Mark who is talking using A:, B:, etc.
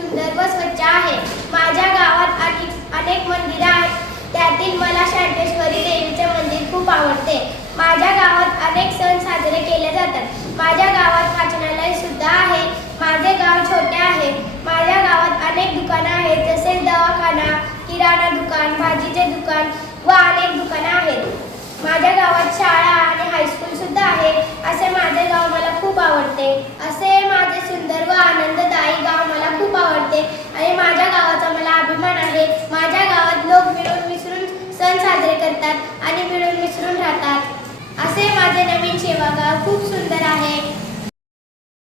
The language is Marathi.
A: सुंदर व स्वच्छ आहे. माझ्या गावात अनेक अनेक मंदिरं आहेत. त्यातील मला शांतेश्वरी देवीचे मंदिर खूप आवडते. माझ्या गावात अनेक सण साजरे केले जातात. माझ्या गावात वाचनालय सुद्धा आहे. माझे गाव छोटे आहे. माझ्या गावात अनेक दुकानं आहेत जसे दवाखाना किराणा दुकान भाजीचे दुकान व अनेक दुकानं आहेत. माझ्या गावात शाळा आणि हायस्कूल सुद्धा आहे असे माझे गाव मला खूप आवडते. असे खूब सुंदर है